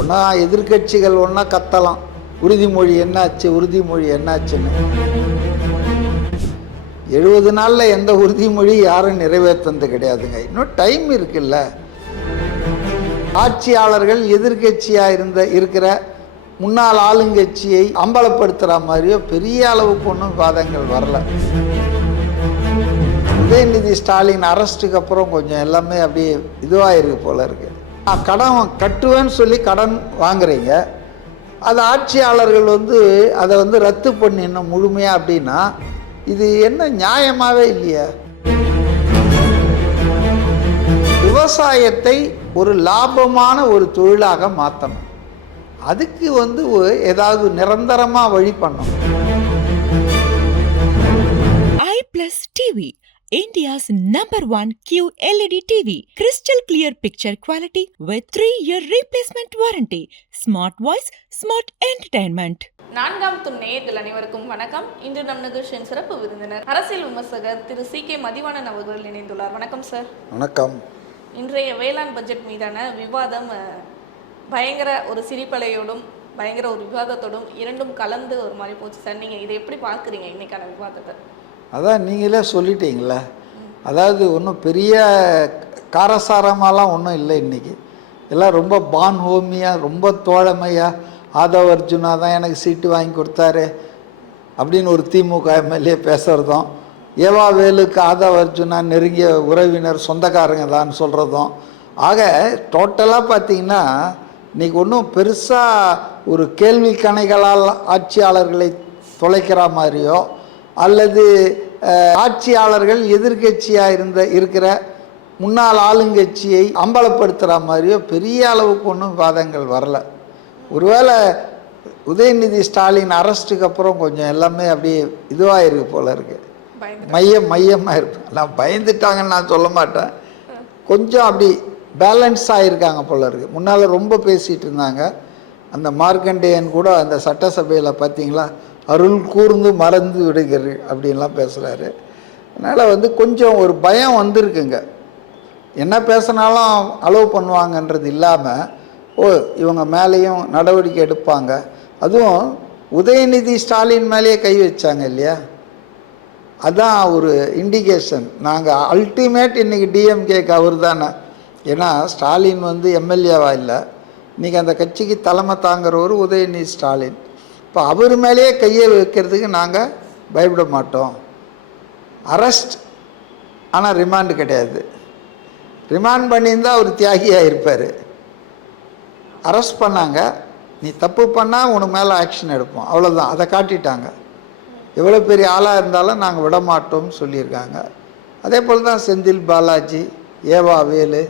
ஒன்றா எதிர்கட்சிகள் ஒன்றா கத்தலாம், உறுதிமொழி என்னாச்சு உறுதிமொழி என்னாச்சுன்னு. 70 நாளில் எந்த உறுதிமொழி யாரும் நிறைவேற்றது கிடையாதுங்க. இன்னும் டைம் இருக்குல்ல. ஆட்சியாளர்கள் எதிர்கட்சியாக இருக்கிற முன்னாள் ஆளுங்கட்சியை அம்பலப்படுத்துகிற மாதிரியோ பெரிய அளவுக்கு ஒன்றும் விவாதங்கள் வரல. உதயநிதி ஸ்டாலின் அரெஸ்ட்டுக்கு அப்புறம் கொஞ்சம் எல்லாமே அப்படியே இதுவாக இருக்கு போல இருக்கு. கடன் கட்டுவேன்னு சொல்லி கடன் வாங்குறீங்க, அது ஆட்சியாளர்கள் அதை ரத்து பண்ணிடணும் முழுமையாக அப்படின்னா இது என்ன நியாயமாகவே இல்லையா? விவசாயத்தை ஒரு லாபமான ஒரு தொழிலாக மாற்றணும். அதுக்கு ஏதாவது நிரந்தரமாக வழி பண்ணணும். iPlus TV, India's #1 QLED TV. Crystal clear picture quality with 3-year replacement warranty. Smart voice, smart entertainment. 4ஆம் துண் நேயர்கள் அனைவருக்கும் வணக்கம். இன்று நம் நிகழ்ச்சியின் சிறப்பு விருந்தினர் அரசியல் விமர்சகர் திரு CK மதிவாணன் அவர்கள் இணைந்துள்ளார். வணக்கம் சார். வணக்கம். இன்றைய வேளாண் பட்ஜெட் மீதான விவாதம் பயங்கர ஒரு சிரிப்பலையோடும் பயங்கர ஒரு விவாதத்தோடும் இரண்டும் கலந்து ஒரு மாதிரி போச்சு சார். நீங்கள் இதை எப்படி பார்க்குறீங்க இன்னைக்கான விவாதத்தை? அதான் நீங்களே சொல்லிட்டீங்களே, அதாவது ஒன்றும் பெரிய காரசாரமாலாம் ஒன்றும் இல்லை. இன்றைக்கி எல்லாம் ரொம்ப பான் ஹோமியாக, ரொம்ப தோழமையாக, ஆதவ அர்ஜுனா தான் எனக்கு சீட்டு வாங்கி கொடுத்தாரு அப்படின்னு ஒரு திமுக எம்எல்ஏ பேசுகிறதும், ஏவா வேலுக்கு ஆதவ அர்ஜுனா நெருங்கிய உறவினர் சொந்தக்காரங்க தான் சொல்கிறதும். ஆக டோட்டலாக பார்த்திங்கன்னா இன்றைக்கி ஒன்றும் பெருசாக ஒரு கேள்வி கணைகளால் ஆட்சியாளர்களை தொலைக்கிற மாதிரியோ அல்லது ஆட்சியாளர்கள் எதிர்கட்சியாக இருக்கிற முன்னாள் ஆளுங்கட்சியை அம்பலப்படுத்துகிற மாதிரியோ பெரிய அளவுக்கு ஒன்றும் விவாதங்கள் வரல. ஒருவேளை உதயநிதி ஸ்டாலின் அரெஸ்ட்டுக்கு அப்புறம் கொஞ்சம் எல்லாமே அப்படியே இதுவாக இருக்கு போல இருக்குது. மையமாக இருப்பேன். நான் பயந்துட்டாங்கன்னு நான் சொல்ல மாட்டேன், கொஞ்சம் அப்படி பேலன்ஸ் ஆகியிருக்காங்க போல இருக்குது. முன்னால் ரொம்ப பேசிகிட்டு இருந்தாங்க. அந்த மார்க்கண்டேயன் கூட அந்த சட்டசபையில் பார்த்தீங்களா, அருள் கூர்ந்து மறந்து விடுகிறது அப்படின்லாம் பேசுகிறாரு. அதனால் கொஞ்சம் ஒரு பயம் வந்திருக்குங்க. என்ன பேசினாலும் அலோவ் பண்ணுவாங்கன்றது இல்லாமல் இவங்க மேலேயும் நடவடிக்கை எடுப்பாங்க. அதுவும் உதயநிதி ஸ்டாலின் மேலேயே கை வச்சாங்க இல்லையா, அதுதான் ஒரு இண்டிகேஷன். நாங்கள் அல்டிமேட் இன்றைக்கி டிஎம்கேக்கு அவர் தானே. ஏன்னா ஸ்டாலின் எம்எல்ஏவா இல்லை, இன்றைக்கி அந்த கட்சிக்கு தலைமை தாங்கிறவர் உதயநிதி ஸ்டாலின். இப்போ அவர் மேலேயே கையை வைக்கிறதுக்கு நாங்கள் பயப்பட மாட்டோம். அரெஸ்ட் ஆனால் ரிமாண்டு கிடையாது. ரிமாண்ட் பண்ணியிருந்தால் அவர் தியாகியாக இருப்பார். அரெஸ்ட் பண்ணாங்க, நீ தப்பு பண்ணால் உனக்கு மேலே ஆக்ஷன் எடுப்போம், அவ்வளோதான். அதை காட்டிட்டாங்க. எவ்வளோ பெரிய ஆளாக இருந்தாலும் நாங்கள் விட மாட்டோம்னு சொல்லியிருக்காங்க. அதே போல் தான் செந்தில் பாலாஜி, ஏவா வேலு,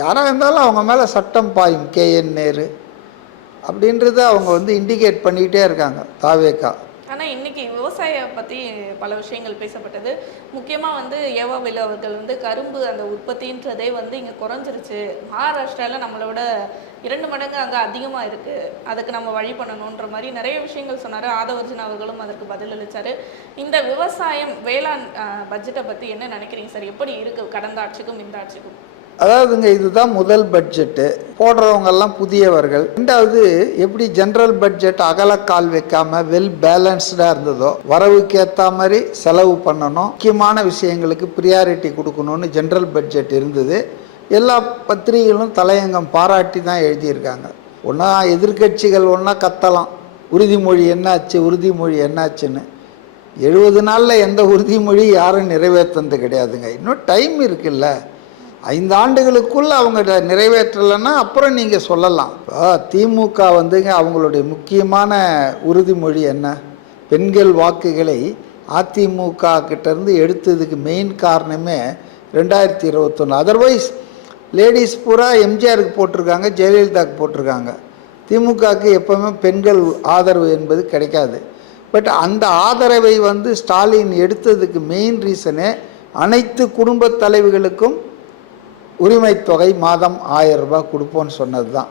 யாராக இருந்தாலும் அவங்க மேலே சட்டம் பாயும். KN நேரு அப்படின்றத அவங்க இண்டிகேட் பண்ணிக்கிட்டே இருக்காங்க தாவேக்கா. ஆனால் இன்றைக்கி விவசாய பற்றி பல விஷயங்கள் பேசப்பட்டது. முக்கியமாக ஏவா வேலு அவர்கள் கரும்பு அந்த உற்பத்தின்றதே இங்கே குறைஞ்சிருச்சு, மகாராஷ்டிராவில் நம்மளை விட 2 மடங்கு அங்கே அதிகமாக இருக்குது, அதுக்கு நம்ம வழி பண்ணணுன்ற மாதிரி நிறைய விஷயங்கள் சொன்னார். ஆதவர்ஜன் அவர்களும் அதற்கு பதிலளித்தார். இந்த விவசாயம் வேளாண் பட்ஜெட்டை பற்றி என்ன நினைக்கிறீங்க சார்? எப்படி இருக்குது கடந்த ஆட்சிக்கும் இந்த ஆட்சிக்கும்? அதாவதுங்க, இதுதான் முதல் பட்ஜெட்டு. போடுறவங்கெல்லாம் புதியவர்கள். ரெண்டாவது, எப்படி ஜென்ரல் பட்ஜெட் அகலக்கால் வைக்காமல் வெல் பேலன்ஸ்டாக இருந்ததோ, வரவுக்கு ஏற்ற மாதிரி செலவு பண்ணணும், முக்கியமான விஷயங்களுக்கு ப்ரியாரிட்டி கொடுக்கணும்னு ஜென்ரல் பட்ஜெட் இருந்தது. எல்லா பத்திரிகைகளும் தலையங்கம் பாராட்டி தான் எழுதியிருக்காங்க. ஒன்றா எதிர்கட்சிகள் ஒன்றா கத்தலாம், உறுதிமொழி என்னாச்சு உறுதிமொழி என்னாச்சுன்னு. 70 நாளில் எந்த உறுதிமொழி யாரும் நிறைவேற்றது கிடையாதுங்க. இன்னும் டைம் இருக்குல்ல. 5 ஆண்டுகளுக்குள்ளே அவங்க நிறைவேற்றலைன்னா அப்புறம் நீங்கள் சொல்லலாம். திமுக அவங்களுடைய முக்கியமான உறுதிமொழி என்ன? பெண்கள் வாக்குகளை அதிமுக கிட்டேருந்து எடுத்ததுக்கு மெயின் காரணமே 2021. அதர்வைஸ் லேடிஸ் பூரா எம்ஜிஆருக்கு போட்டிருக்காங்க, ஜெயலலிதாவுக்கு போட்டிருக்காங்க. திமுகவுக்கு எப்போவுமே பெண்கள் ஆதரவு என்பது கிடைக்காது. பட் அந்த ஆதரவை ஸ்டாலின் எடுத்ததுக்கு மெயின் ரீசனே அனைத்து குடும்ப தலைவிகளுக்கும் உரிமை தொகை மாதம் 1000 ரூபாய் கொடுப்போன்னு சொன்னது தான்.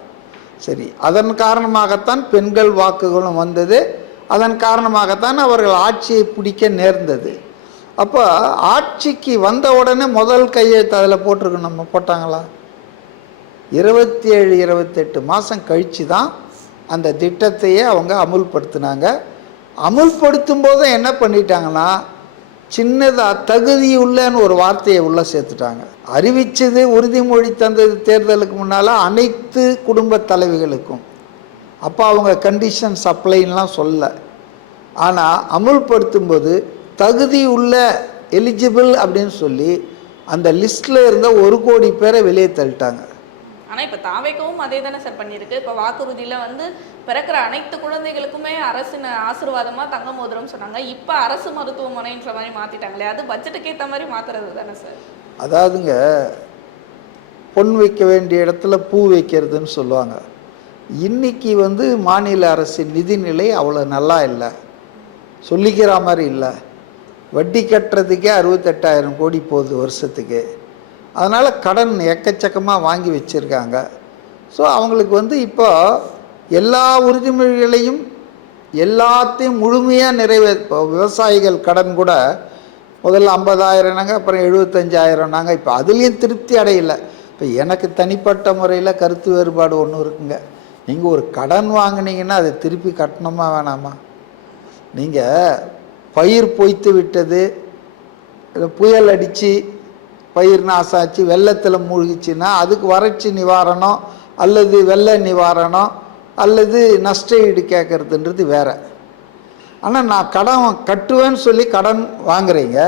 சரி, அதன் காரணமாகத்தான் பெண்கள் வாக்குகளும் வந்தது, அதன் காரணமாகத்தான் அவர்கள் ஆட்சியை பிடிக்க நேர்ந்தது. அப்போ ஆட்சிக்கு வந்த உடனே முதல் கையெழுத்து அதில் போட்டிருக்கு, நம்ம போட்டாங்களா? 27 28 மாதம் கழித்து தான் அந்த திட்டத்தையே அவங்க அமுல்படுத்தினாங்க. அமுல்படுத்தும் போதும் என்ன பண்ணிட்டாங்கன்னா, சின்னதாக தகுதியுள்ளன்னு ஒரு வார்த்தையை உள்ளே சேர்த்துட்டாங்க. அறிவித்தது, உறுதிமொழி தந்தது தேர்தலுக்கு முன்னால் அனைத்து குடும்ப தலைவிகளுக்கும். அப்போ அவங்க கண்டிஷன் சப்ளைன்லாம் சொல்ல. ஆனால் அமுல்படுத்தும் போது தகுதி உள்ள எலிஜிபிள் அப்படின்னு சொல்லி அந்த லிஸ்ட்டில் இருந்த 1 கோடி பேரை வெளியே தள்ளிட்டாங்க. ஆனால் இப்போ தாவேக்கவும் அதே தானே சார் பண்ணியிருக்கு. இப்போ வாக்குறுதியில் வந்து பிறக்கிற அனைத்து குழந்தைகளுக்குமே அரசின் ஆசீர்வாதமாக தங்க மோதிரம்னு சொன்னாங்க. இப்போ அரசு மருத்துவமனைன்ற மாதிரி மாற்றிட்டாங்களே, அது பட்ஜெட்டுக்கு ஏற்ற மாதிரி மாற்றுறது தானே சார்? அதாவதுங்க, பொன் வைக்க வேண்டிய இடத்துல பூ வைக்கிறதுன்னு சொல்லுவாங்க. இன்றைக்கி வந்து மாநில அரசின் நிதிநிலை அவ்வளோ நல்லா இல்லை, சொல்லிக்கிற மாதிரி இல்லை. வட்டி கட்டுறதுக்கே 68,000 கோடி போகுது வருஷத்துக்கு. அதனால் கடன் எக்கச்சக்கமாக வாங்கி வச்சுருக்காங்க. ஸோ அவங்களுக்கு வந்து இப்போ எல்லா உறுதிமொழிகளையும் எல்லாத்தையும் முழுமையாக இப்போ விவசாயிகள் கடன் கூட முதல்ல 50,000நாங்க, அப்புறம் 75,000நாங்க. இப்போ அதுலேயும் திருப்தி அடையலை. இப்போ எனக்கு தனிப்பட்ட முறையில் கருத்து வேறுபாடு ஒன்று இருக்குங்க. நீங்கள் ஒரு கடன் வாங்கினீங்கன்னா அதை திருப்பி கட்டணுமா வேணாமா? நீங்கள் பயிர் பொய்த்து விட்டது, புயல் அடித்து பயிர் நாசாச்சு, வெள்ளத்தில் மூழ்கிச்சுன்னா அதுக்கு வறட்சி நிவாரணம் அல்லது வெள்ள நிவாரணம் அல்லது நஷ்ட ஈடு கேட்குறதுன்றது வேறு. ஆனால் நான் கடன் கட்டுவேன்னு சொல்லி கடன் வாங்குறீங்க,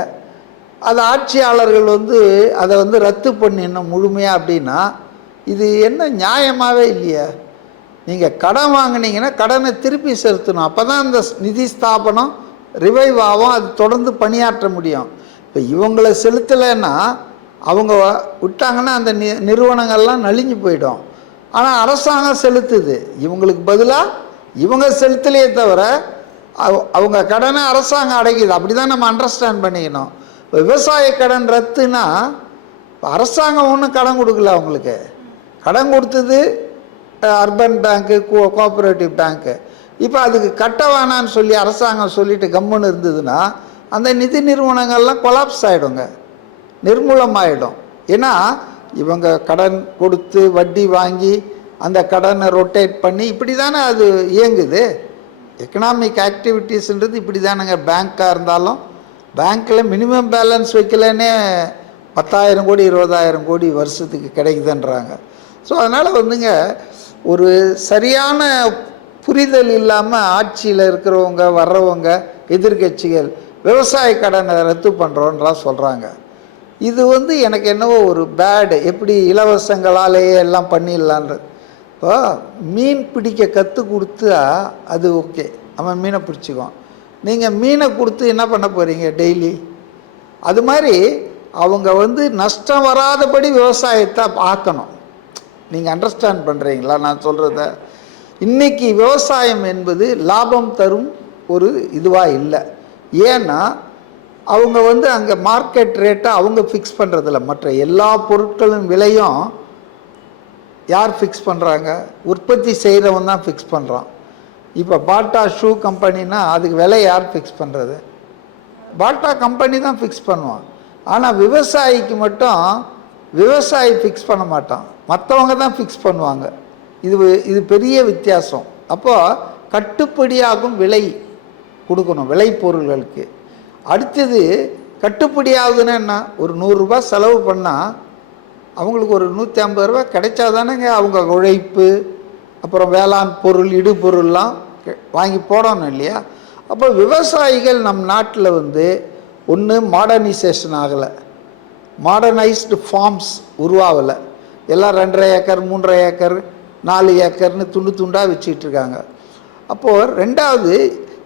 அது ஆட்சியாளர்கள் வந்து அதை வந்து ரத்து பண்ணிடணும் முழுமையாக அப்படின்னா இது என்ன நியாயமாகவே இல்லையா? நீங்கள் கடன் வாங்கினீங்கன்னா கடனை திருப்பி செலுத்தணும். அப்போ தான் இந்த நிதி ஸ்தாபனம் ரிவைவ் ஆகும், அது தொடர்ந்து பணியாற்ற முடியும். இப்போ இவங்களை செலுத்தலைன்னா அவங்க விட்டாங்கன்னா அந்த நிறுவனங்கள்லாம் நலிஞ்சு போயிடும். ஆனால் அரசாங்கம் செலுத்துது, இவங்களுக்கு பதிலாக இவங்க செலுத்தலையே தவிர அவங்க கடனை அரசாங்கம் அடைக்குது. அப்படி தான் நம்ம அண்டர்ஸ்டாண்ட் பண்ணிக்கணும். இப்போ விவசாய கடன் ரத்துனா அரசாங்கம் ஒன்றும் கடன் கொடுக்கல, அவங்களுக்கு கடன் கொடுத்தது அர்பன் பேங்க்கு, கோஆப்ரேட்டிவ் பேங்க்கு. இப்போ அதுக்கு கட்ட வேணான்னு சொல்லி அரசாங்கம் சொல்லிட்டு கம்முன்னு இருந்ததுன்னா அந்த நிதி நிறுவனங்கள்லாம் கொலாப்ஸ் ஆகிடுங்க, நிர்மூலமாகிடும். ஏன்னா இவங்க கடன் கொடுத்து வட்டி வாங்கி அந்த கடனை ரொட்டேட் பண்ணி இப்படி தானே அது இயங்குது. எக்கனாமிக் ஆக்டிவிட்டீஸ்ன்றது இப்படி தானேங்க. பேங்க்காக இருந்தாலும் பேங்க்கில் மினிமம் பேலன்ஸ் வைக்கலன்னே 10,000 கோடி 20,000 கோடி வருஷத்துக்கு கிடைக்குதுன்றாங்க. ஸோ அதனால் வந்துங்க, ஒரு சரியான புரிதல் இல்லாமல் ஆட்சியில் இருக்கிறவங்க வர்றவங்க எதிர்கட்சிகள் விவசாய கடனை ரத்து பண்ணுறோன்றலாம் சொல்கிறாங்க. இது வந்து எனக்கு என்னவோ ஒரு பேடு. எப்படி இலவசங்களாலேயே எல்லாம் பண்ணிடலான்றது. இப்போ மீன் பிடிக்க கற்றுக் கொடுத்தா அது ஓகே, அவன் மீனை பிடிச்சிக்குவான். நீங்கள் மீனை கொடுத்து என்ன பண்ண போகிறீங்க டெய்லி? அது மாதிரி அவங்க வந்து நஷ்டம் வராதபடி விவசாயத்தை ஆக்கணும். நீங்கள் அண்டர்ஸ்டாண்ட் பண்ணுறீங்களா நான் சொல்கிறத? இன்றைக்கி விவசாயம் என்பது லாபம் தரும் ஒரு இதுவாக இல்லை. ஏன்னா அவங்க வந்து அங்கே மார்க்கெட் ரேட்டை அவங்க ஃபிக்ஸ் பண்ணுறதில்ல. மற்ற எல்லா பொருட்களின் விலையும் யார் ஃபிக்ஸ் பண்ணுறாங்க? உற்பத்தி செய்கிறவன் தான் ஃபிக்ஸ் பண்ணுறான். இப்போ பாட்டா ஷூ கம்பெனினா அதுக்கு விலை யார் ஃபிக்ஸ் பண்ணுறது? பாட்டா கம்பெனி தான் ஃபிக்ஸ் பண்ணுவான். ஆனால் விவசாயிக்கு மட்டும் விவசாயி ஃபிக்ஸ் பண்ண மாட்டான், மற்றவங்க தான் ஃபிக்ஸ் பண்ணுவாங்க. இது பெரிய வித்தியாசம். அப்போது கட்டுப்படியாகும் விலை கொடுக்கணும் விளை பொருள்களுக்கு. அடுத்தது கட்டுப்படியாகுதுன்னா என்ன? ஒரு 100 ரூபாய் செலவு பண்ணால் அவங்களுக்கு ஒரு 150 ரூபா கிடைச்சா தானேங்க அவங்க உழைப்பு, அப்புறம் வேளாண் பொருள் இடுபொருள்லாம் வாங்கி போடணும் இல்லையா? அப்போ விவசாயிகள் நம் நாட்டில் வந்து ஒன்று மாடர்னைசேஷன் ஆகலை, மாடர்னைஸ்டு ஃபார்ம்ஸ் உருவாகலை. எல்லாம் 2.5 ஏக்கர் 3.5 ஏக்கர் 4 ஏக்கர்னு துண்டு துண்டாக வச்சுக்கிட்டு இருக்காங்க. அப்போது ரெண்டாவது,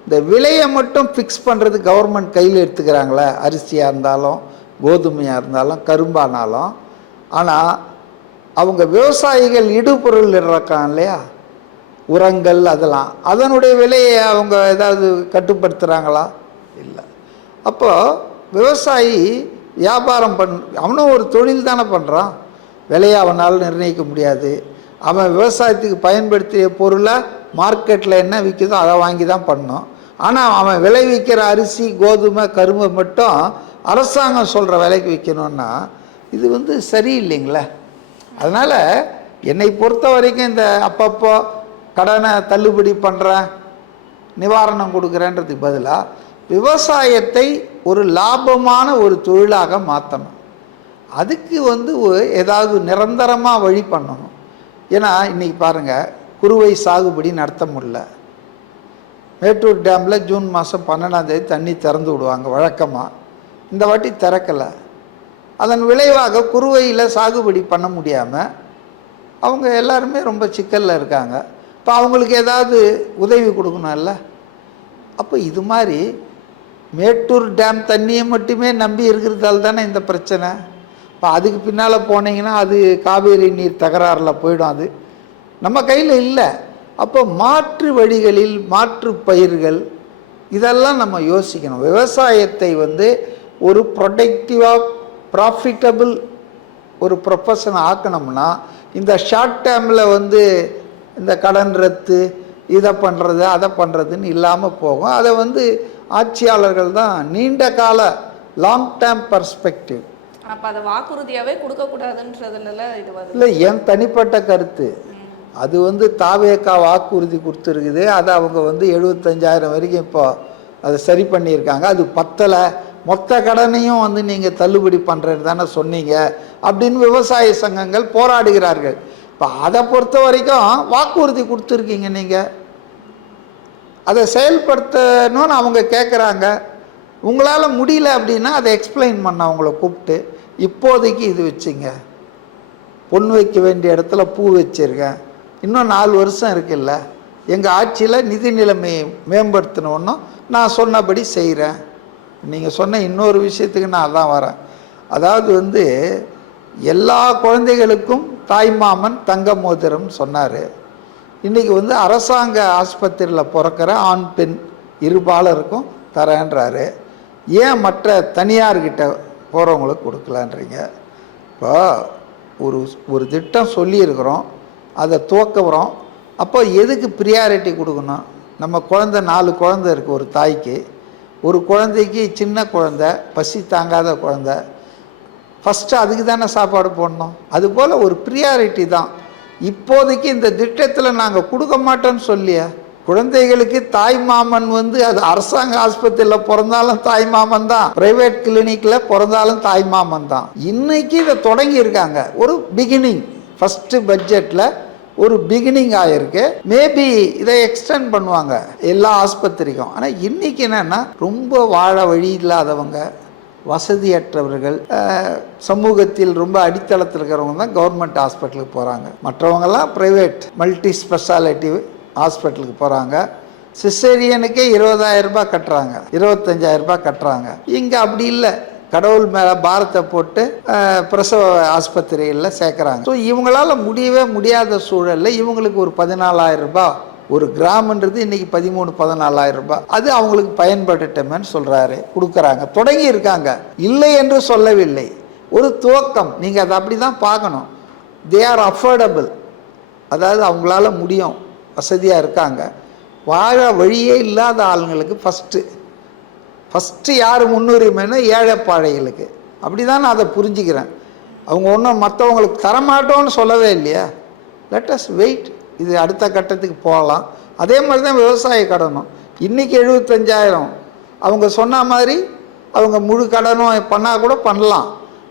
இந்த விலையை மட்டும் ஃபிக்ஸ் பண்ணுறது கவர்மெண்ட் கையில் எடுத்துக்கிறாங்களே, அரிசியாக இருந்தாலும் கோதுமையாக இருந்தாலும் கரும்பானாலும். ஆனால் அவங்க விவசாயிகள் இடுபொருள் இருக்காங்க இல்லையா, உரங்கள், அதனுடைய விலையை அவங்க ஏதாவது கட்டுப்படுத்துகிறாங்களா? இல்லை. அப்போது விவசாயி வியாபாரம் அவனும் ஒரு தொழில் தானே பண்ணுறான். விலையை அவனால் நிர்ணயிக்க முடியாது. அவன் விவசாயத்துக்கு பயன்படுத்திய பொருளை மார்க்கெட்டில் என்ன விற்கிதோ அதை வாங்கி தான் பண்ணணும். ஆனால் அவன் விளைவிக்கிற அரிசி கோதுமை கரும்பை மட்டும் அரசாங்கம் சொல்கிற விலைக்கு விற்கணுன்னா இது வந்து சரியில்லைங்களே. அதனால் என்னை பொறுத்த வரைக்கும் இந்த அப்பப்போ கடனை தள்ளுபடி பண்ணுறேன், நிவாரணம் கொடுக்குறேன்றதுக்கு பதிலாக விவசாயத்தை ஒரு லாபமான ஒரு தொழிலாக மாற்றணும். அதுக்கு ஏதாவது நிரந்தரமாக வழி பண்ணணும். ஏன்னா இன்றைக்கி பாருங்கள், குறுவை சாகுபடி நடத்த முடியல. மேட்டூர் டேமில் ஜூன் மாதம் 12ஆம் தேதி தண்ணி திறந்து விடுவாங்க வழக்கமாக. இந்த வாட்டி திறக்கலை. அதன் விளைவாக குறுவையில் சாகுபடி பண்ண முடியாமல் அவங்க எல்லாருமே ரொம்ப சிக்கலில் இருக்காங்க. இப்போ அவங்களுக்கு ஏதாவது உதவி கொடுக்கணும்ல. அப்போ இது மாதிரி மேட்டூர் டேம் தண்ணியை மட்டுமே நம்பி இருக்கிறதால தானே இந்த பிரச்சனை. இப்போ அதுக்கு பின்னால் போனீங்கன்னா அது காவேரி நீர் தகராறில் போயிடும். அது நம்ம கையில் இல்லை. அப்போ மாற்று வழிகளில் மாற்று பயிர்கள் இதெல்லாம் நம்ம யோசிக்கணும். விவசாயத்தை ஒரு ப்ரொடக்டிவாக ப்ராஃபிட்டபிள் ஒரு ப்ரொஃபஷன் ஆக்கணும்னா இந்த ஷார்ட் டேர்மில் இந்த கடன் ரத்து இதை பண்ணுறது அதை பண்ணுறதுன்னு இல்லாமல் போகும். அதை ஆட்சியாளர்கள் தான் நீண்ட கால லாங் டேர்ம் பர்ஸ்பெக்டிவ். அப்போ அதை வாக்குறுதியாகவே கொடுக்கக்கூடாதுன்றதுனால இது இல்லை, என் தனிப்பட்ட கருத்து. அது தாவேக்கா வாக்குறுதி கொடுத்துருக்குது. அதை அவங்க 75,000 வரைக்கும் இப்போ அதை சரி பண்ணியிருக்காங்க. அது பத்தலை, மொத்த கடனையும் நீங்கள் தள்ளுபடி பண்ணுறது தானே சொன்னீங்க அப்படின்னு விவசாய சங்கங்கள் போராடுகிறார்கள். இப்போ அதை பொறுத்த வரைக்கும் வாக்குறுதி கொடுத்துருக்கீங்க, நீங்கள் அதை செயல்படுத்தணும்னு அவங்க கேட்குறாங்க. உங்களால் முடியல அப்படின்னா அதை எக்ஸ்பிளைன் பண்ண அவங்கள கூப்பிட்டு, இப்போதைக்கு இது வச்சுங்க, பொண்ணு வைக்க வேண்டிய இடத்துல பூ வச்சுருக்கேன், இன்னும் 4 வருஷம் இருக்குல்ல, எங்கள் ஆட்சியில் நிதி நிலைமையை மேம்படுத்தணுன்னு நான் சொன்னபடி செய்கிறேன். நீங்கள் சொன்ன இன்னொரு விஷயத்துக்கு நான் அதான் வரேன். அதாவது எல்லா குழந்தைகளுக்கும் தாய்மாமன் தங்க மோதிரம் சொன்னார். இன்றைக்கி அரசாங்க ஆஸ்பத்திரியில் பிறக்கிற ஆண் பெண் இருபாலருக்கும் தரேன்றாரு. ஏன் மற்ற தனியார்கிட்ட போகிறவங்களுக்கு கொடுக்கலான்றீங்க? இப்போ ஒரு திட்டம் சொல்லியிருக்கிறோம், அதை துவக்குறோம். அப்போ எதுக்கு ப்ரியாரிட்டி கொடுக்கணும்? நம்ம குழந்தை 4 குழந்தை இருக்குது ஒரு தாய்க்கு. ஒரு குழந்தைக்கு சின்ன குழந்தை, பசி தாங்காத குழந்தை, ஃபஸ்ட்டு அதுக்கு தானே சாப்பாடு போடணும். அதுபோல் ஒரு ப்ரியாரிட்டி தான். இப்போதைக்கு இந்த திட்டத்தில் நாங்கள் கொடுக்க மாட்டோன்னு சொல்லியா, குழந்தைகளுக்கு தாய் மாமன் அது அரசாங்க ஆஸ்பத்திரியில் பிறந்தாலும் தாய் மாமன் தான், பிரைவேட் கிளினிக்கில் பிறந்தாலும் தாய் மாமன் தான். இன்னைக்கு இதை தொடங்கியிருக்காங்க. ஒரு பிகினிங், ஃபஸ்ட்டு பட்ஜெட்டில் ஒரு பிகினிங் ஆகிருக்கு. மேபி இதை எக்ஸ்டெண்ட் பண்ணுவாங்க எல்லா ஆஸ்பத்திரிக்கும். ஆனால் இன்றைக்கி என்னென்னா, ரொம்ப வாழ வழி இல்லாதவங்க, வசதியற்றவர்கள், சமூகத்தில் ரொம்ப அடித்தளத்தில் இருக்கிறவங்க தான் கவர்மெண்ட் ஹாஸ்பிட்டலுக்கு போகிறாங்க. மற்றவங்கெல்லாம் ப்ரைவேட் மல்டி ஸ்பெஷாலிட்டி ஹாஸ்பிட்டலுக்கு போகிறாங்க. சிசேரியனுக்கே 20,000 ரூபாய் கட்டுறாங்க, 25,000 ரூபாய் கட்டுறாங்க. இங்கே அப்படி இல்லை. கடவுள் மேலே பாரத்தை போட்டு பிரசவ ஆஸ்பத்திரிகளில் சேர்க்குறாங்க. ஸோ இவங்களால் முடியவே முடியாத சூழலில் இவங்களுக்கு ஒரு 14,000 ரூபாய், ஒரு கிராம்ன்றது இன்றைக்கி 13-14,000 ரூபாய், அது அவங்களுக்கு பயன்படுத்தட்டுமேன்னு சொல்கிறாரு, கொடுக்குறாங்க. தொடங்கி இருக்காங்க, இல்லை என்று சொல்லவில்லை. ஒரு துவக்கம். நீங்கள் அதை அப்படி தான் பார்க்கணும். They are affordable. அதாவது அவங்களால முடியும், வசதியாக இருக்காங்க. வாழ வழியே இல்லாத ஆளுங்களுக்கு ஃபஸ்ட்டு யார் முன்னுரிமைன்னா ஏழைப்பாழைகளுக்கு. அப்படி தான் நான் அதை புரிஞ்சுக்கிறேன். அவங்க ஒன்றும் மற்றவங்களுக்கு தரமாட்டோன்னு சொல்லவே இல்லையா. லெட் அஸ் வெயிட், இது அடுத்த கட்டத்துக்கு போகலாம். அதே மாதிரி தான் விவசாய கடனும். இன்றைக்கி 75,000 அவங்க சொன்ன மாதிரி அவங்க முழு கடனும் பண்ணால் கூட பண்ணலாம்.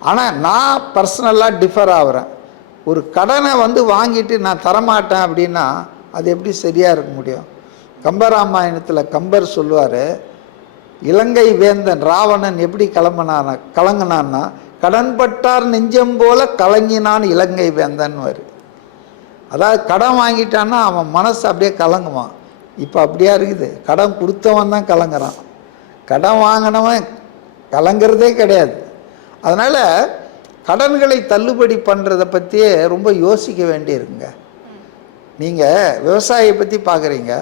ஆனால் நான் பர்சனலாக டிஃபர் ஆகிறேன். ஒரு கடனை வாங்கிட்டு நான் தரமாட்டேன் அப்படின்னா அது எப்படி சரியாக இருக்க முடியும்? கம்பராமாயணத்தில் கம்பர் சொல்லுவார், இலங்கை வேந்தன் ராவணன் எப்படி கலங்கினான்னா, கடன்பட்டார் நெஞ்சம் போல கலங்கினான் இலங்கை வேந்தன்வார். அதாவது கடன் வாங்கிட்டான்னா அவன் மனசு அப்படியே கலங்குவான். இப்போ அப்படியா இருக்குது? கடன் கொடுத்தவன் தான் கலங்குறான், கடன் வாங்கினவன் கலங்கிறதே கிடையாது. அதனால் கடன்களை தள்ளுபடி பண்ணுறதை பற்றியே ரொம்ப யோசிக்க வேண்டியிருக்குங்க. நீங்கள் விவசாயியை பற்றி பார்க்குறீங்க,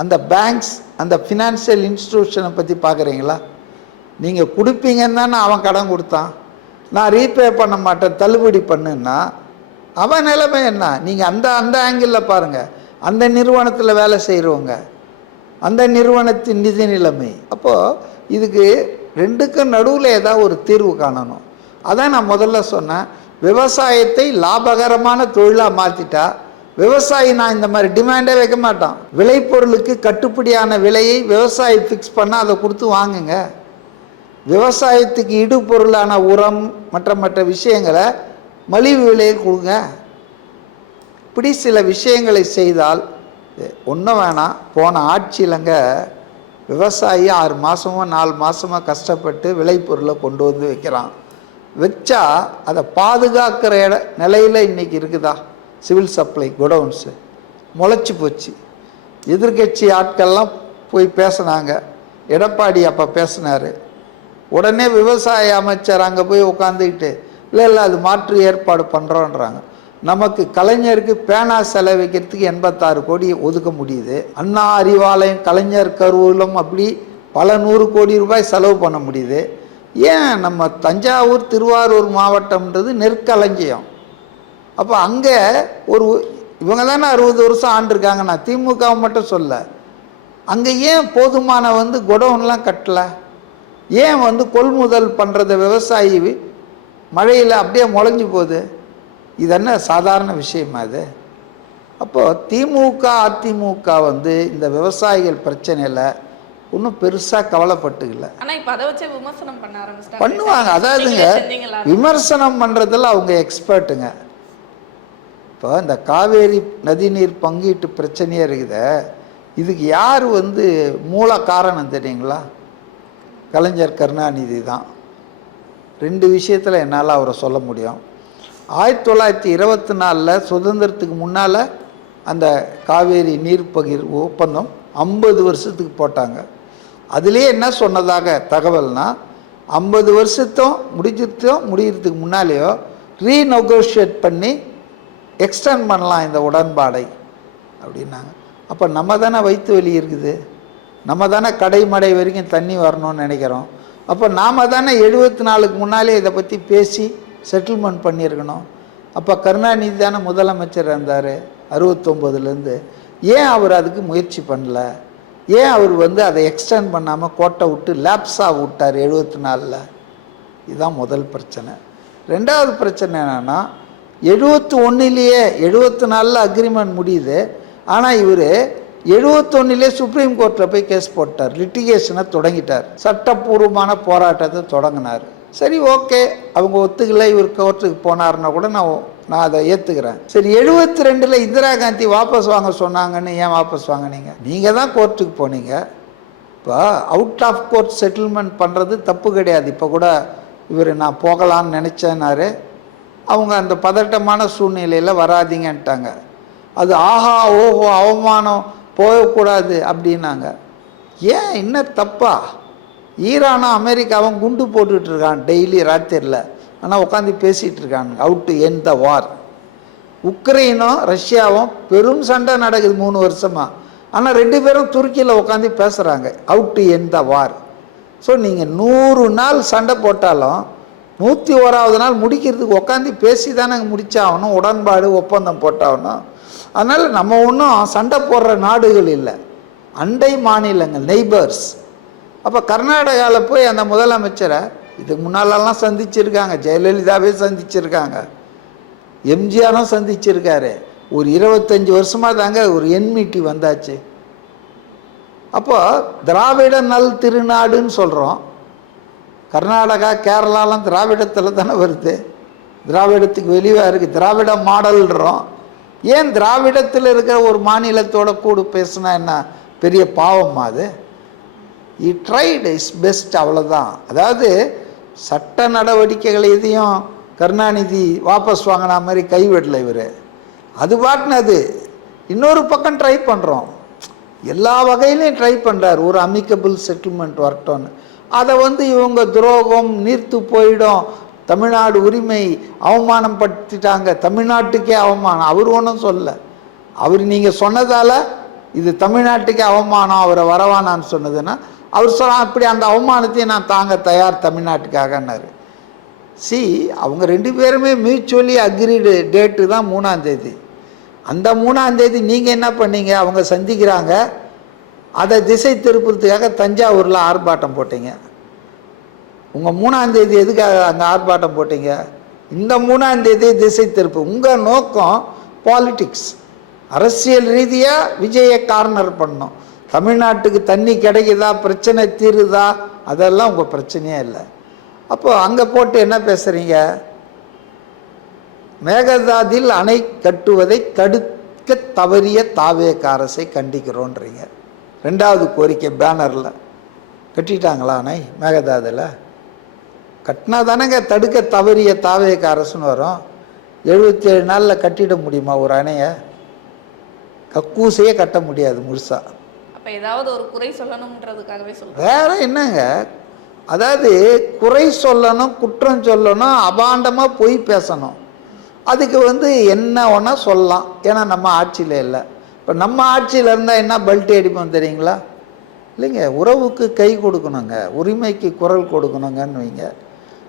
அந்த பேங்க்ஸ், அந்த ஃபினான்ஷியல் இன்ஸ்டிடியூஷனை பற்றி பார்க்குறீங்களா? நீங்கள் கொடுப்பீங்கன்னு தானே அவன் கடன் கொடுத்தான். நான் ரீபே பண்ண மாட்டேன், தள்ளுபடி பண்ணுன்னா அவன் நிலைமை என்ன? நீங்கள் அந்த ஆங்கிளில் பாருங்கள். அந்த நிறுவனத்தில் வேலை செய்கிறவங்க, அந்த நிறுவனத்தின் நிதி நிலைமை. அப்போது இதுக்கு ரெண்டுக்கும் நடுவில் ஏதாவது ஒரு தீர்வு காணணும். அதான் நான் முதல்ல சொன்னேன், விவசாயத்தை லாபகரமான தொழிலாக மாற்றிட்டா விவசாயி நான் இந்த மாதிரி டிமாண்டே வைக்க மாட்டான். விளைபொருளுக்கு கட்டுப்படியான விலையை விவசாயி ஃபிக்ஸ் பண்ணால் அதை கொடுத்து வாங்குங்க. விவசாயத்துக்கு இடுபொருளான உரம் மற்ற விஷயங்களை மலிவு விலையை கொடுங்க. இப்படி சில விஷயங்களை செய்தால் ஒன்றும் வேணாம். போன ஆட்சியிலங்க விவசாயி 6 மாதமோ 4 மாதமோ கஷ்டப்பட்டு விளைபொருளை கொண்டு வந்து வைக்கிறான். வச்சா அதை பாதுகாக்கிற நிலையில் இன்றைக்கி இருக்குதா? சிவில் சப்ளை குடவுன்ஸு முளைச்சி போச்சு. எதிர்கட்சி ஆட்கள்லாம் போய் பேசினாங்க. எடப்பாடி அப்போ பேசினார். உடனே விவசாய அமைச்சர் அங்கே போய் உட்காந்துக்கிட்டு இல்லை அது மாற்று ஏற்பாடு பண்ணுறோன்றாங்க. நமக்கு கலைஞருக்கு பேனா செலவிக்கிறதுக்கு 86 கோடி ஒதுக்க முடியுது. அண்ணா அறிவாலயம், கலைஞர் கருவூலம், அப்படி பல 100 கோடி ரூபாய் செலவு பண்ண முடியுது. ஏன் நம்ம தஞ்சாவூர் திருவாரூர் மாவட்டம்ன்றது நெற்களஞ்சியம். அப்போ அங்கே இவங்க தானே 60 வருஷம் ஆண்டிருக்காங்க. நான் திமுகவை மட்டும் சொல்ல. அங்கே ஏன் போதுமான குடவுன்லாம் கட்டலை? ஏன் கொள்முதல் பண்ணுறத விவசாயி மழையில் அப்படியே முளைஞ்சி போகுது? இது என்ன சாதாரண விஷயமா இது? அப்போது திமுக அதிமுக இந்த விவசாயிகள் பிரச்சனையில் ஒன்றும் பெருசாக கவலைப்பட்டுக்கல. ஆனால் இப்போ அதை வச்சு விமர்சனம் பண்ண ஆரம்பிச்சிட்டாங்க. பண்ணுவாங்க. அதாவதுங்க விமர்சனம் பண்ணுறதில் அவங்க எக்ஸ்பர்ட்டுங்க. இப்போ இந்த காவேரி நதிநீர் பங்கீட்டு பிரச்சனையே இருக்குது. இதுக்கு யார் மூல காரணம் தெரியுங்களா? கலைஞர் கருணாநிதி தான். 2 விஷயத்தில் என்னால் அவரை சொல்ல முடியும். 1924 சுதந்திரத்துக்கு முன்னால் அந்த காவேரி நீர் பகிர்வு ஒப்பந்தம் 50 வருஷத்துக்கு போட்டாங்க. அதுலேயே என்ன சொன்னதாக தகவல்னால் 50 வருஷத்தும் முடிகிறதுக்கு முன்னாலேயோ ரீநெகோஷியேட் பண்ணி எக்ஸ்டெண்ட் பண்ணலாம் இந்த உடன்பாடை அப்படின்னாங்க. அப்போ நம்ம தானே வயிற்று வலி இருக்குது, நம்ம தானே கடைமடை வரைக்கும் தண்ணி வரணும்னு நினைக்கிறோம். அப்போ நாம் தானே 74க்கு முன்னாலே இதை பற்றி பேசி செட்டில்மெண்ட் பண்ணியிருக்கணும். அப்போ கருணாநிதி தானே முதலமைச்சர் இருந்தார் 69லேருந்து. ஏன் அவர் அதுக்கு முயற்சி பண்ணல? ஏன் அவர் அதை எக்ஸ்டெண்ட் பண்ணாமல் கோட்டை விட்டு லேப்ஸாக விட்டார் 74ல்? இதுதான் முதல் பிரச்சனை. 2வது பிரச்சனை என்னென்னா 71லேயே 74ல் அக்ரிமெண்ட் முடியுது. ஆனால் இவர் 71லே சுப்ரீம் கோர்ட்டில் போய் கேஸ் போட்டார், லிட்டிகேஷனை தொடங்கிட்டார், சட்டப்பூர்வமான போராட்டத்தை தொடங்கினார். சரி, ஓகே, அவங்க ஒத்துக்கலை, இவர் கோர்ட்டுக்கு போனார்னா கூட நான் அதை ஏற்றுக்கிறேன். சரி, 72ல் இந்திரா காந்தி வாபஸ் வாங்க சொன்னாங்கன்னு ஏன் வாபஸ் வாங்கினீங்க? நீங்கள் தான் கோர்ட்டுக்கு போனீங்க. இப்போ அவுட் ஆஃப் கோர்ட் செட்டில்மெண்ட் பண்ணுறது தப்பு கிடையாது. இப்போ கூட இவர் நான் போகலான்னு நினச்சேன்னாரு. அவங்க அந்த பதட்டமான சூழ்நிலையில் வராதிங்கன்ட்டாங்க. அது ஆஹா ஓஹோ அவமானம், போகக்கூடாது அப்படின்னாங்க. ஏன் என்ன தப்பா? ஈரானும் அமெரிக்காவும் குண்டு போட்டுட்ருக்கான் டெய்லி ராத்திரியில். ஆனால் உட்காந்து பேசிகிட்டு இருக்காங்க அவுட் டு எண்ட் த வார். உக்ரைனும் ரஷ்யாவும் பெரும் சண்டை நடக்குது 3 வருஷமாக. ஆனால் 2 பேரும் துருக்கியில் உட்காந்து பேசுகிறாங்க out to end the war. So நீங்கள் 100 நாள் சண்டை போட்டாலும் 101வது நாள் முடிக்கிறதுக்கு உட்காந்து பேசி தானே முடிச்சாகணும், உடன்பாடு ஒப்பந்தம் போட்டாகணும். அதனால் நம்ம ஒன்றும் சண்டை போடுற நாடுகள் இல்லை, அண்டை மாநிலங்கள், நெய்பர்ஸ். அப்போ கர்நாடகாவில் போய் அந்த முதலமைச்சரை இதுக்கு முன்னாலெல்லாம் சந்திச்சிருக்காங்க, ஜெயலலிதாவே சந்திச்சிருக்காங்க, எம்ஜிஆரும் சந்திச்சிருக்காரு. ஒரு 25 வருஷமாக தாங்க ஒரு என்மிட்டி வந்தாச்சு. அப்போ திராவிட நல் திருநாடுன்னு சொல்கிறோம். கர்நாடகா கேரளாலாம் திராவிடத்தில் தானே வருது, திராவிடத்துக்கு வெளியாக இருக்குது, திராவிட மாடல்ன்றோம். ஏன் திராவிடத்தில் இருக்கிற ஒரு மாநிலத்தோட கூட பேசுனா என்ன பெரிய பாவமா? அது இ ட்ரைட் இஸ் பெஸ்ட், அவ்வளோதான். அதாவது சட்ட நடவடிக்கைகள் எதையும் கருணாநிதி வாபஸ் வாங்கின மாதிரி கைவிடலை இவர். அது பாட்டினது. இன்னொரு பக்கம் ட்ரை பண்ணுறோம், எல்லா வகையிலையும் ட்ரை பண்ணுறார், ஒரு அமிக்கபிள் செட்டில்மெண்ட் வரட்டோன்னு. அதை இவங்க துரோகம், நீர்த்து போயிடும், தமிழ்நாடு உரிமை அவமானம் படுத்திட்டாங்க, தமிழ்நாட்டுக்கே அவமானம். அவர் ஒன்றும் சொல்ல, அவர் நீங்கள் சொன்னதால் இது தமிழ்நாட்டுக்கே அவமானம், அவரை வரவானான்னு சொன்னதுன்னா அவர் சொன்னால் அப்படி அந்த அவமானத்தையும் நான் தாங்க தயார் தமிழ்நாட்டுக்காகன்னாரு. அவங்க 2 பேருமே மியூச்சுவலி அக்ரிடு டேட்டு தான் 3ஆம் தேதி. அந்த 3ஆம் தேதி நீங்கள் என்ன பண்ணீங்க? அவங்க சந்திக்கிறாங்க, அதை திசை திருப்புறதுக்காக தஞ்சாவூரில் ஆர்ப்பாட்டம் போட்டீங்க. உங்கள் 3ஆம் தேதி எதுக்காக அங்கே ஆர்ப்பாட்டம் போட்டீங்க? இந்த 3ஆம் தேதி திசை திருப்பு. உங்கள் நோக்கம் பாலிடிக்ஸ், அரசியல் ரீதியாக விஜயை கார்னர் பண்ணணும். தமிழ்நாட்டுக்கு தண்ணி கிடைக்குதா, பிரச்சனை தீருதா, அதெல்லாம் உங்கள் பிரச்சனையே இல்லை. அப்போ அங்கே போட்டு என்ன பேசுகிறீங்க? மேகதாதில் அணை கட்டுவதை தடுக்க தவறிய தாவேக அரசை கண்டிக்கிறோன்றீங்க. 2வது கோரிக்கை பேனரில் கட்டிட்டாங்களா அணை? மேகதாதில் கட்டினா தானேங்க தடுக்க தவறிய தாவேக அரசுன்னு வரும். 77 நாளில் கட்டிட முடியுமா ஒரு அணையை? கக்கூசையே கட்ட முடியாது முழுசா. அப்போ ஏதாவது ஒரு குறை சொல்லணுன்றதுக்காகவே சொல்கிறேன். வேற என்னங்க? அதாவது குறை சொல்லணும், குற்றம் சொல்லணும், அபாண்டமாக பொய் பேசணும். அதுக்கு என்ன ஒன்றா சொல்லலாம். ஏன்னா நம்ம ஆட்சியில் இல்லை. இப்போ நம்ம ஆட்சியில் இருந்தால் என்ன பல்ட்டி அடிப்போம் தெரியுங்களா? இல்லைங்க, உறவுக்கு கை கொடுக்கணுங்க, உரிமைக்கு குரல் கொடுக்கணுங்கன்னு வைங்க.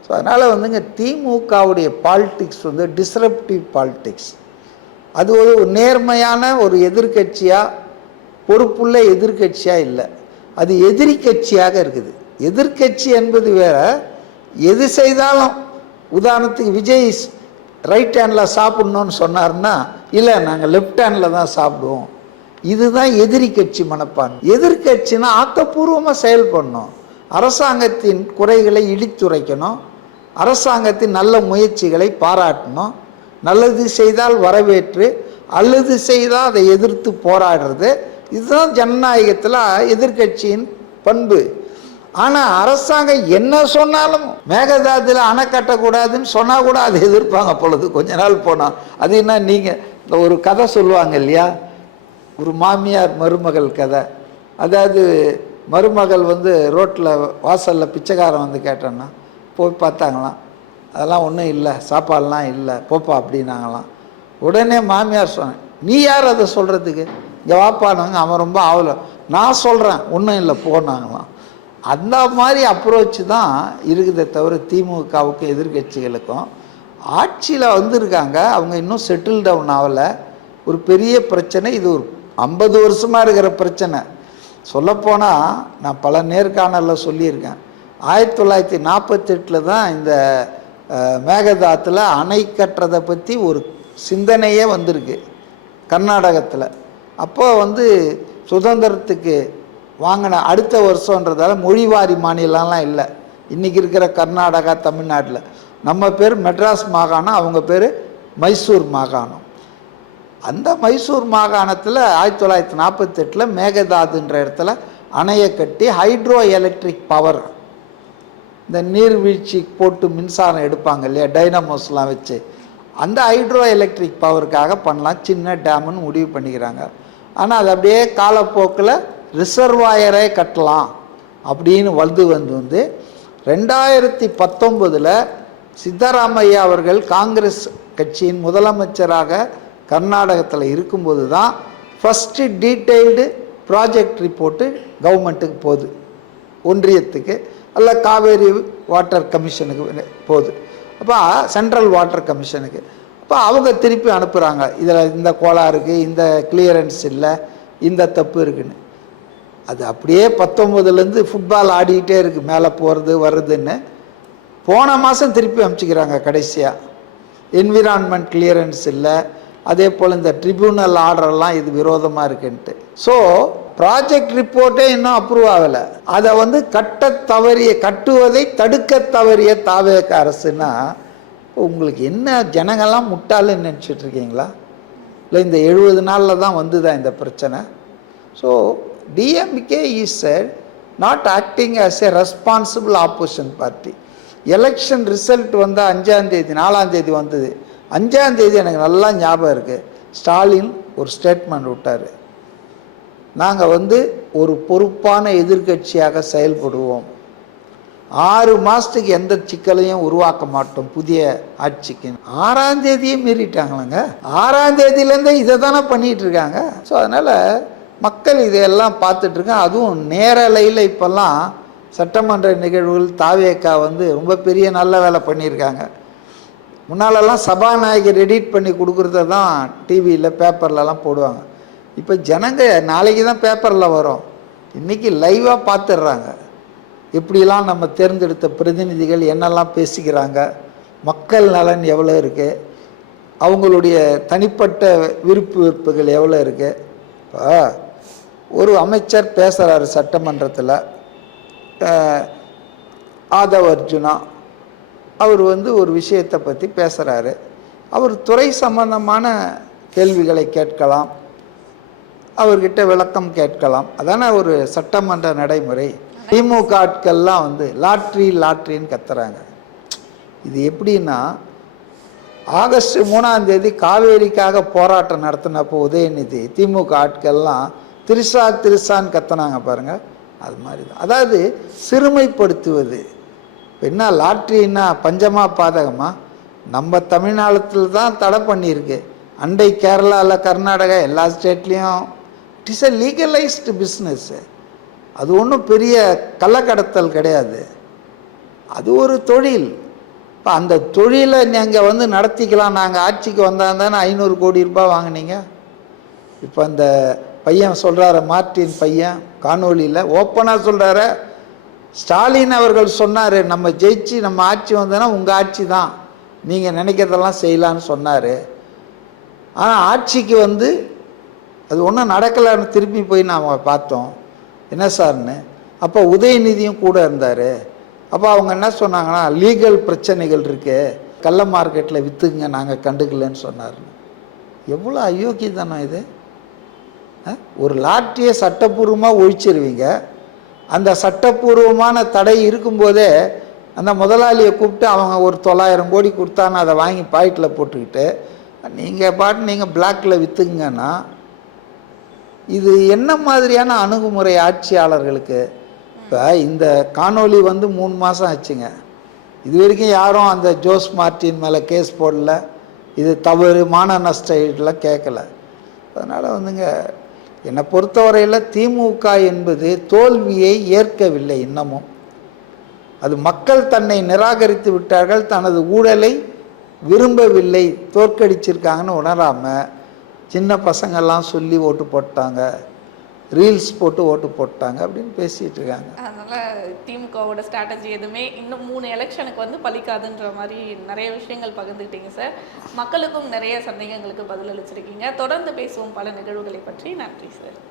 ஸோ அதனால் திமுகவுடைய பாலிட்டிக்ஸ் டிஸ்ரப்டிவ் பாலிட்டிக்ஸ். அது ஒரு நேர்மையான ஒரு எதிர்கட்சியாக, பொறுப்புள்ள எதிர்கட்சியாக இல்லை, அது எதிரி கட்சியாக இருக்குது. எதிர்கட்சி என்பது வேற. எது செய்தாலும், உதாரணத்துக்கு விஜய் ரைட் ஹேண்டில் சாப்பிட்ணுன்னு சொன்னார்னா, இல்லை நாங்கள் லெஃப்ட் ஹேண்டில் தான் சாப்பிடுவோம். இதுதான் எதிரி கட்சி மனப்பான்மை. எதிர்கட்சினா ஆக்கப்பூர்வமாக செயல்படணும், அரசாங்கத்தின் குறைகளை இடித்துரைக்கணும், அரசாங்கத்தின் நல்ல முயற்சிகளை பாராட்டணும், நல்லது செய்தால் வரவேற்று, அல்லது செய்தால் அதை எதிர்த்து போராடுறது. இதுதான் ஜனநாயகத்தில் எதிர்கட்சியின் பண்பு. ஆனால் அரசாங்கம் என்ன சொன்னாலும் மேகதாதுல அணை கட்டக்கூடாதுன்னு சொன்னால் கூட அதை எதிர்ப்பாங்க பொழுது கொஞ்ச நாள் போனால். அது என்ன, நீங்கள் இந்த ஒரு கதை சொல்லுவாங்க இல்லையா, ஒரு மாமியார் மருமகள் கதை. அதாவது மருமகள் ரோட்டில் வாசலில் பிச்சைக்காரன் கேட்டோன்னா போய் பார்த்தாங்களாம். அதெல்லாம் ஒன்றும் இல்லை, சாப்பாடெலாம் இல்லை, போப்பா அப்படின்னாங்களாம். உடனே மாமியார் சொன்னேன், நீ யார் அதை சொல்கிறதுக்கு, இங்கே வாப்பானாங்க. அவன் ரொம்ப ஆவல, நான் சொல்கிறேன் ஒன்றும் இல்லை போனாங்களாம். அந்த மாதிரி அப்ரோச் தான் இருக்குதே தவிர திமுகவுக்கு எதிர்கட்சிகளுக்கும். ஆட்சியில் வந்திருக்காங்க, அவங்க இன்னும் செட்டில் டவுன் ஆகலை. ஒரு பெரிய பிரச்சனை இது, ஒரு 50 வருஷமாக இருக்கிற பிரச்சனை. சொல்லப்போனால் நான் பல நேர்காணலில் சொல்லியிருக்கேன், 1948 தான் இந்த மேகதாத்தில் அணை கட்டுறதை பற்றி ஒரு சிந்தனையே வந்திருக்கு கர்நாடகத்தில். அப்போ சுதந்திரத்துக்கு வாங்கின அடுத்த வருஷன்றதால மொழிவாரி மாநிலம்லாம் இல்லை. இன்றைக்கி இருக்கிற கர்நாடகா, தமிழ்நாட்டில் நம்ம பேர் மெட்ராஸ் மாகாணம், அவங்க பேர் மைசூர் மாகாணம். அந்த மைசூர் மாகாணத்தில் 1948 மேகதாதுன்ற இடத்துல அணையை கட்டி ஹைட்ரோ எலக்ட்ரிக் பவர், இந்த நீர்வீழ்ச்சி போட்டு மின்சாரம் எடுப்பாங்க இல்லையா, டைனமோஸ்லாம் வச்சு, அந்த ஹைட்ரோ எலக்ட்ரிக் பவருக்காக பண்ணலாம், சின்ன டேமுன்னு முடிவு பண்ணிக்கிறாங்க. ஆனால் அது அப்படியே காலப்போக்கில் ரிசர்வாயரே கட்டலாம் அப்படின்னு வந்து 2019 சித்தராமையா அவர்கள் காங்கிரஸ் கட்சியின் முதலமைச்சராக கர்நாடகத்தில் இருக்கும்போது தான் ஃபஸ்ட்டு டீட்டெயில்டு ப்ராஜெக்ட் ரிப்போர்ட்டு கவர்மெண்ட்டுக்கு போகுது, ஒன்றியத்துக்கு அல்ல காவேரி வாட்டர் கமிஷனுக்கு போகுது. அப்போ சென்ட்ரல் வாட்டர் கமிஷனுக்கு அப்போ அவங்க திருப்பி அனுப்புகிறாங்க, இதில் இந்த கோளாறுக்கு, இந்த கிளியரன்ஸ் இல்லை, இந்த தப்பு இருக்குன்னு. அது அப்படியே 19 ஃபுட்பால் ஆடிக்கிட்டே இருக்குது, மேலே போகிறது வருதுன்னு. போன மாதம் திருப்பி அனுப்பிச்சிக்கிறாங்க கடைசியாக, என்விரான்மெண்ட் கிளியரன்ஸ் இல்லை, அதே போல் இந்த ட்ரிபியூனல் ஆர்டரெல்லாம் இது விரோதமாக இருக்குன்ட்டு. ஸோ ப்ராஜெக்ட் ரிப்போர்ட்டே இன்னும் அப்ரூவ் ஆகலை. அதை கட்டுவதை தடுக்க தவறிய தாவேக அரசுன்னா உங்களுக்கு என்ன, ஜனங்கள்லாம் முட்டாளுன்னு நினச்சிட்டு இருக்கீங்களா? இல்லை இந்த 70 நாளில் தான் வந்துதான் இந்த பிரச்சனை. So DMK is not acting as a responsible opposition party. Election result 5ஆம் தேதி 4ஆம் தேதி வந்தது. 5ஆம் தேதி எனக்கு நல்லா ஞாபகம் இருக்குது, ஸ்டாலின் ஒரு ஸ்டேட்மெண்ட் விட்டார், நாங்கள் ஒரு பொறுப்பான எதிர்கட்சியாக செயல்படுவோம், 6 மாதத்துக்கு எந்த சிக்கலையும் உருவாக்க மாட்டோம் புதிய ஆட்சிக்கு. 6ஆம் தேதியே மீறிட்டாங்களாங்க. 6ஆம் தேதியிலேருந்தே இதை தானே பண்ணிகிட்டு இருக்காங்க. ஸோ அதனால் மக்கள் இதையெல்லாம் பார்த்துட்ருக்காங்க. அதுவும் நேரலையில் இப்போல்லாம் சட்டமன்ற நிகழ்வுகள் தாவேக்கா ரொம்ப பெரிய நல்ல வேலை பண்ணியிருக்காங்க. முன்னாலெல்லாம் சபாநாயகர் எடிட் பண்ணி கொடுக்குறத தான் டிவியில் பேப்பர்லலாம் போடுவாங்க. இப்போ ஜனங்க நாளைக்கு தான் பேப்பரில் வரும், இன்றைக்கி லைவாக பார்த்துடுறாங்க எப்படிலாம் நம்ம தேர்ந்தெடுத்த பிரதிநிதிகள் என்னெல்லாம் பேசிக்கிறாங்க, மக்கள் நலன் எவ்வளோ இருக்குது, அவங்களுடைய தனிப்பட்ட விருப்பு வெறுப்புகள் எவ்வளோ இருக்குது. இப்போ ஒரு அமைச்சர் பேசுகிறாரு சட்டமன்றத்தில், ஆதவ் அர்ஜுனா அவர் ஒரு விஷயத்தை பற்றி பேசுகிறாரு. அவர் துறை சம்பந்தமான கேள்விகளை கேட்கலாம், அவர்கிட்ட விளக்கம் கேட்கலாம். அதானே ஒரு சட்டமன்ற நடைமுறை. திமுக ஆட்கள்லாம் லாட்ரின்னு கத்துறாங்க. இது எப்படின்னா, ஆகஸ்ட் 3ஆம் தேதி காவேரிக்காக போராட்டம் நடத்தினப்போ உதயநிதி திமுக ஆட்கள்லாம் திருசான்னு கத்துனாங்க பாருங்க. அது மாதிரி தான். அதாவது சிறுமைப்படுத்துவது. என்ன லாட்ரின்னா பஞ்சமா பாதகமா? நம்ம தமிழ்நாட்டில் தான் தடை பண்ணியிருக்கு. அண்டை கேரளாவில், கர்நாடகா, எல்லா ஸ்டேட்லேயும் it is a legalised business. அது ஒன்றும் பெரிய கள்ளக்கடத்தல் கிடையாது, அது ஒரு தொழில். இப்போ அந்த தொழிலை நீங்கள் நடத்திக்கலாம். நாங்கள் ஆட்சிக்கு வந்தால் தானே 500 கோடி ரூபாய் வாங்கினீங்க. இப்போ அந்த பையன் சொல்கிறாரு, மார்ட்டின் பையன் காணொலியில் ஓப்பனாக சொல்கிறாரு, ஸ்டாலின் அவர்கள் சொன்னார், நம்ம ஜெயிச்சு நம்ம ஆட்சி வந்தோன்னா உங்கள் ஆட்சி தான், நீங்கள் நினைக்கிறதெல்லாம் செய்யலான்னு சொன்னார். ஆனால் ஆட்சிக்கு அது ஒன்றும் நடக்கலைன்னு திருப்பி போய் நாம் பார்த்தோம். என்ன சார்னு. அப்போ உதயநிதியும் கூட இருந்தார். அப்போ அவங்க என்ன சொன்னாங்கன்னா, லீகல் பிரச்சனைகள் இருக்குது, கள்ள மார்க்கெட்டில் விற்றுங்க, நாங்கள் கண்டுக்கலன்னு சொன்னார். எவ்வளோ அயோக்கியதானே இது. ஒரு லாட்ரியை சட்டப்பூர்வமாக ஒழிச்சிருவீங்க. அந்த சட்டப்பூர்வமான தடை இருக்கும்போதே அந்த முதலாளியை கூப்பிட்டு அவங்க ஒரு 900 கோடி கொடுத்தான்னு அதை வாங்கி பாக்கெட்டில் போட்டுக்கிட்டு நீங்கள் பிளாக்கில் விற்றுங்கன்னா இது என்ன மாதிரியான அணுகுமுறை ஆட்சியாளர்களுக்கு? இப்போ இந்த காணொலி 3 மாதம் ஆச்சுங்க. இது வரைக்கும் யாரும் அந்த ஜோஸ் மார்ட்டின் மேலே கேஸ் போடல, இது தவறு, மான நஷ்ட ஈடுலாம் கேட்கல. அதனால் என்னை பொறுத்தவரையில் திமுக என்பது தோல்வியை ஏற்கவில்லை இன்னமும். அது மக்கள் தன்னை நிராகரித்து விட்டார்கள், தனது ஊழலை விரும்பவில்லை, தோற்கடிச்சிருக்காங்கன்னு உணராமல் சின்ன பசங்கள்லாம் சொல்லி ஓட்டு போட்டாங்க, ரீல்ஸ் போட்டு ஓட்டு போட்டாங்க அப்படின்னு பேசிகிட்டு இருக்காங்க. அதனால் திமுகவோட ஸ்ட்ராட்டஜி எதுவுமே இன்னும் 3 எலெக்ஷனுக்கு பலிக்காதுன்ற மாதிரி நிறைய விஷயங்கள் பகிர்ந்துக்கிட்டீங்க சார். மக்களுக்கும் நிறைய சந்தேகங்களுக்கு பதில் அளிச்சிருக்கீங்க. தொடர்ந்து பேசுவோம் பல நிகழ்வுகளை பற்றி. நன்றி சார்.